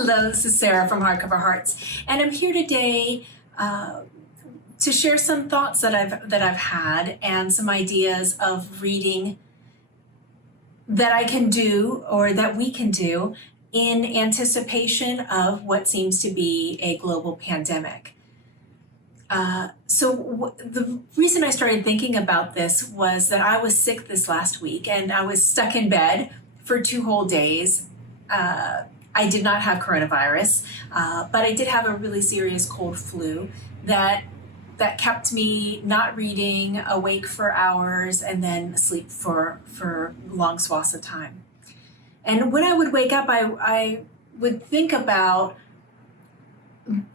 Hello, this is Sarah from Hardcover Hearts, and I'm here today to share some thoughts that I've had and some ideas of reading that I can do or that we can do in anticipation of what seems to be a global pandemic. The reason I started thinking about this was that I was sick this last week and I was stuck in bed for 2 whole days. I did not have coronavirus, but I did have a really serious cold flu that kept me not reading, awake for hours, and then asleep for long swaths of time. And when I would wake up, I would think about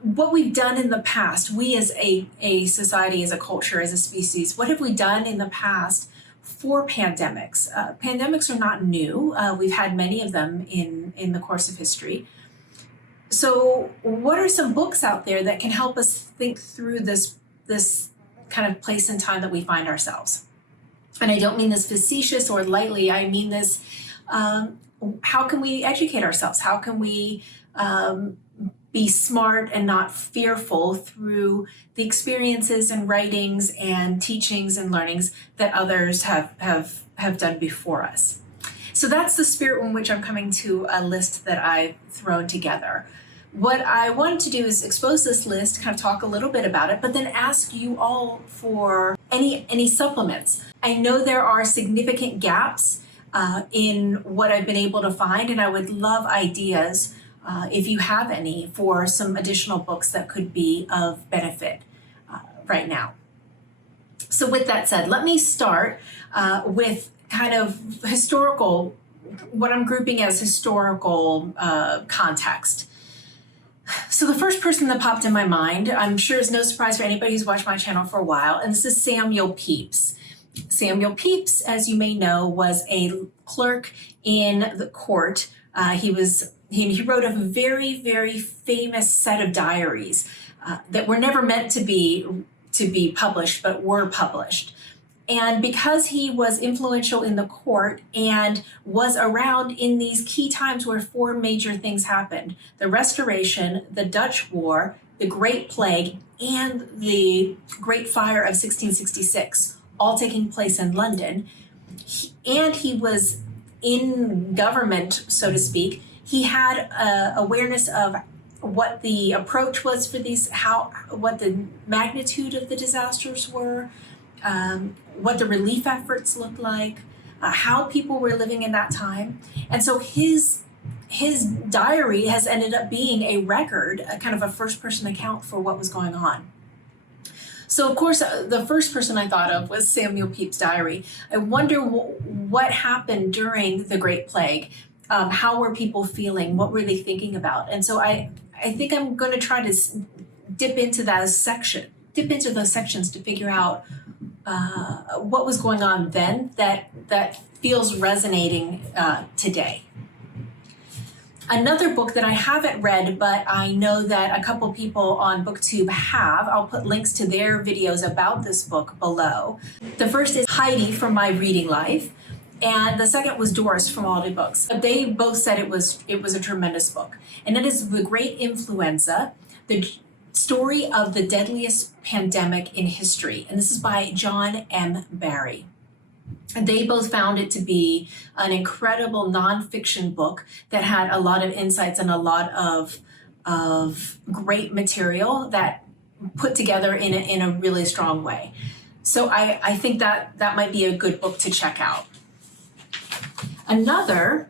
what we've done in the past. We as a society, as a culture, as a species, what have we done in the past for pandemics? Pandemics are not new. We've had many of them in the course of history. So what are some books out there that can help us think through this kind of place and time that we find ourselves? And I don't mean this facetious or lightly. I mean this, how can we educate ourselves? How can we be smart and not fearful through the experiences and writings and teachings and learnings that others have done before us? So that's the spirit in which I'm coming to a list that I've thrown together. What I wanted to do is expose this list, kind of talk a little bit about it, but then ask you all for any supplements. I know there are significant gaps in what I've been able to find, and I would love ideas if you have any for some additional books that could be of benefit right now. So with that said, let me start with kind of historical, what I'm grouping as historical context. So the first person that popped in my mind, I'm sure is no surprise for anybody who's watched my channel for a while, and this is Samuel Pepys. Samuel Pepys, as you may know, was a clerk in the court. He wrote a very, very famous set of diaries that were never meant to be published, but were published. And because he was influential in the court and was around in these key times where 4 major things happened: the Restoration, the Dutch War, the Great Plague, and the Great Fire of 1666, all taking place in London, and he was in government, so to speak. He had awareness of what the approach was for these, what the magnitude of the disasters were, what the relief efforts looked like, how people were living in that time. And so his diary has ended up being a record, a kind of a first-person account for what was going on. So of course, the first person I thought of was Samuel Pepys' diary. I wonder what happened during the Great Plague. How were people feeling? What were they thinking about? And so I think I'm going to try to dip into those sections to figure out what was going on then that feels resonating today. Another book that I haven't read, but I know that a couple people on BookTube have, I'll put links to their videos about this book below. The first is Heidi from My Reading Life, and the second was Doris from All Day Books. They both said it was a tremendous book. And it is The Great Influenza, the story of the deadliest pandemic in history. And this is by John M. Barry. And they both found it to be an incredible nonfiction book that had a lot of insights and a lot of great material that put together in a really strong way. So I think that might be a good book to check out. Another,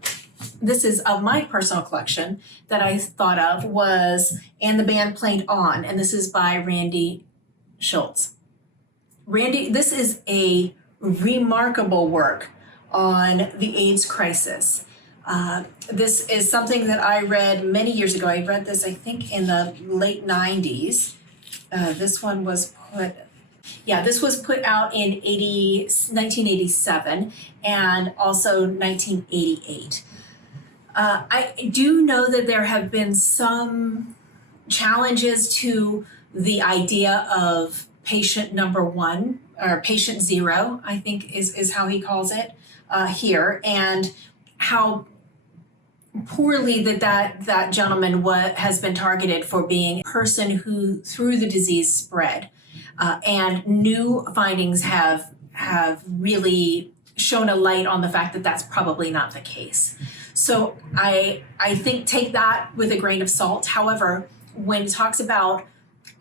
this is of my personal collection, that I thought of was And the Band Played On, and this is by Randy Shilts. This is a remarkable work on the AIDS crisis. This is something that I read many years ago. I read this, I think, in the late 90s. This was put out in 1987 and also 1988. I do know that there have been some challenges to the idea of patient number 1, or patient 0, I think is how he calls it here, and how poorly that gentleman has been targeted for being a person who, through the disease, spread. And new findings have really shone a light on the fact that that's probably not the case. So I think take that with a grain of salt. However, when it talks about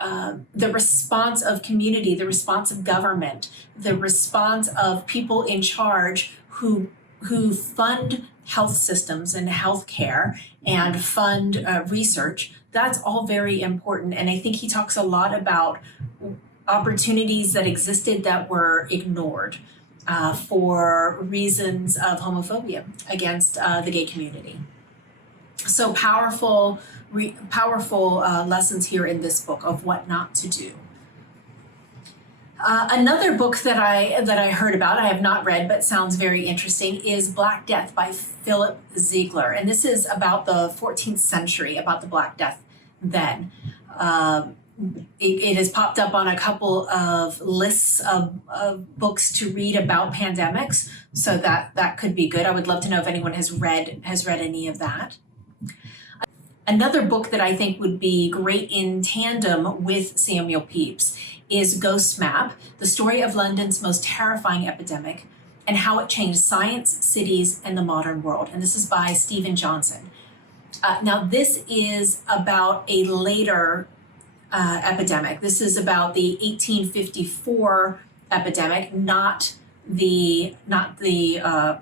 the response of community, the response of government, the response of people in charge who fund health systems and healthcare and fund research, that's all very important. And I think he talks a lot about opportunities that existed that were ignored for reasons of homophobia against the gay community. So powerful lessons here in this book of what not to do. Another book that I heard about, I have not read but sounds very interesting, is Black Death by Philip Ziegler. And this is about the 14th century, about the Black Death then. It has popped up on a couple of lists of books to read about pandemics, so that could be good. I would love to know if anyone has read any of that. Another book that I think would be great in tandem with Samuel Pepys is Ghost Map, the story of London's most terrifying epidemic and how it changed science, cities, and the modern world. And this is by Stephen Johnson. Now, this is about a later epidemic. This is about the 1854 epidemic, not the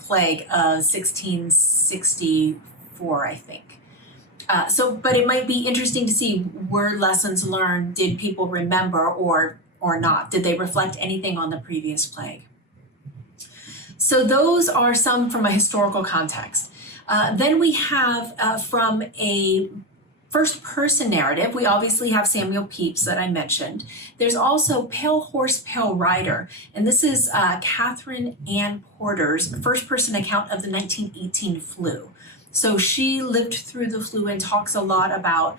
plague of 1664, I think. But it might be interesting to see, were lessons learned? Did people remember or not? Did they reflect anything on the previous plague? So those are some from a historical context. Then we have from a first person narrative, we obviously have Samuel Pepys that I mentioned. There's also Pale Horse, Pale Rider, and this is Katherine Ann Porter's first person account of the 1918 flu. So she lived through the flu and talks a lot about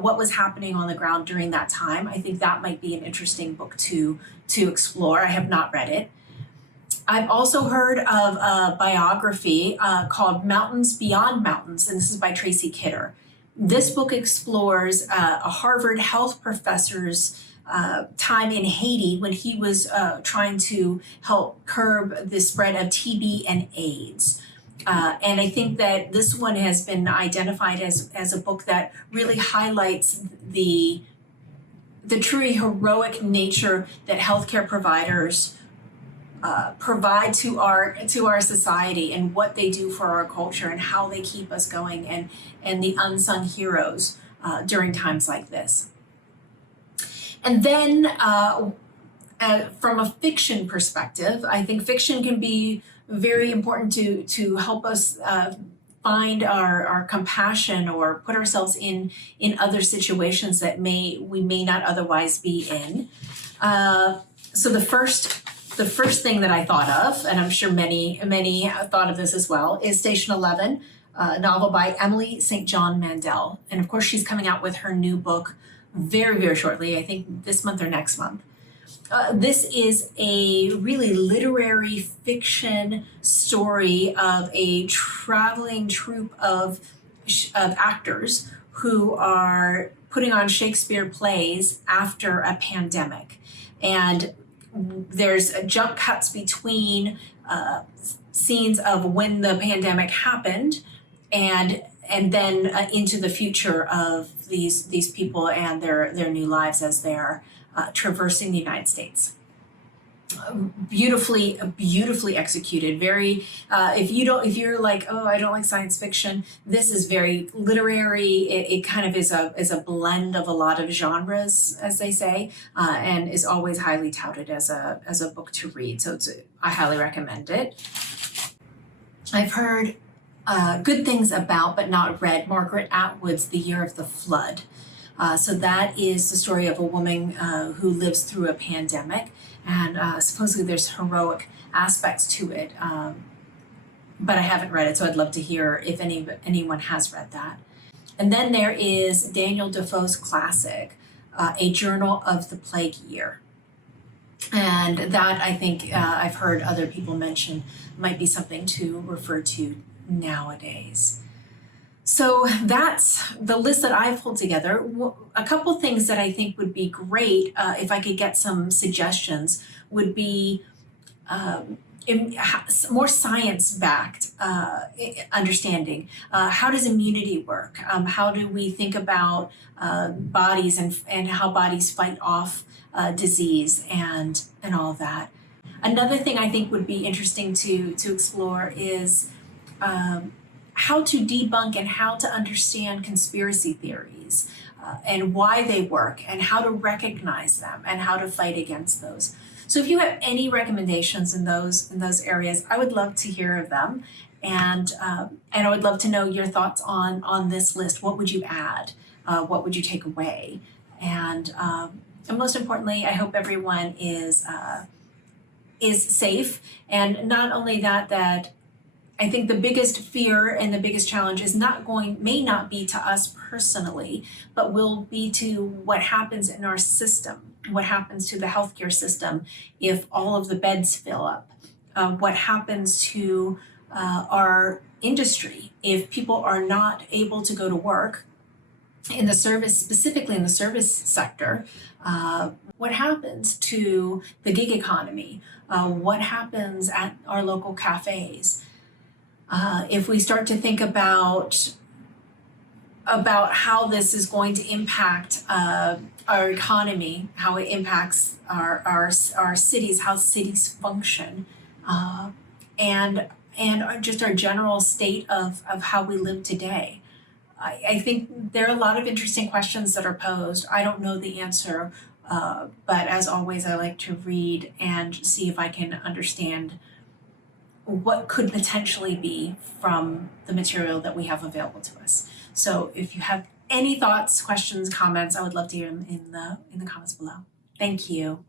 what was happening on the ground during that time. I think that might be an interesting book to explore. I have not read it. I've also heard of a biography called Mountains Beyond Mountains, and this is by Tracy Kidder. This book explores a Harvard health professor's time in Haiti when he was trying to help curb the spread of TB and AIDS. And I think that this one has been identified as a book that really highlights the truly heroic nature that healthcare providers provide to our society, and what they do for our culture and how they keep us going, and the unsung heroes during times like this. And then from a fiction perspective, I think fiction can be very important to help us find our compassion or put ourselves in other situations that we may not otherwise be in. So the first thing that I thought of, and I'm sure many thought of this as well, is Station 11, a novel by Emily St. John Mandel. And of course, she's coming out with her new book very, very shortly, I think this month or next month. This is a really literary fiction story of a traveling troupe of actors who are putting on Shakespeare plays after a pandemic. And there's jump cuts between scenes of when the pandemic happened and then into the future of these people and their new lives as they're traversing the United States. Beautifully executed. Very, if you're like, oh, I don't like science fiction, this is very literary. It kind of is a blend of a lot of genres, as they say, and is always highly touted as a book to read. So I highly recommend it. I've heard good things about, but not read, Margaret Atwood's The Year of the Flood. So that is the story of a woman who lives through a pandemic, and supposedly there's heroic aspects to it, but I haven't read it, so I'd love to hear if anyone has read that. And then there is Daniel Defoe's classic, A Journal of the Plague Year. And that, I think, I've heard other people mention, might be something to refer to nowadays. So that's the list that I've pulled together. A couple things that I think would be great, if I could get some suggestions, would be more science-backed understanding. How does immunity work? How do we think about bodies and how bodies fight off disease and all of that? Another thing I think would be interesting to explore is how to debunk and how to understand conspiracy theories and why they work and how to recognize them and how to fight against those. So if you have any recommendations in those areas, I would love to hear of them, and I would love to know your thoughts on this list. What would you add? What would you take away? And most importantly, I hope everyone is safe, and not only that I think the biggest fear and the biggest challenge may not be to us personally, but will be to what happens in our system, what happens to the healthcare system if all of the beds fill up, what happens to our industry if people are not able to go to work in the service, specifically in the service sector. What happens to the gig economy? What happens at our local cafes? If we start to think about how this is going to impact our economy, how it impacts our cities, how cities function, and just our general state of how we live today. I think there are a lot of interesting questions that are posed. I don't know the answer, but as always, I like to read and see if I can understand what could potentially be from the material that we have available to us. So if you have any thoughts, questions, comments, I would love to hear them in the comments below. Thank you.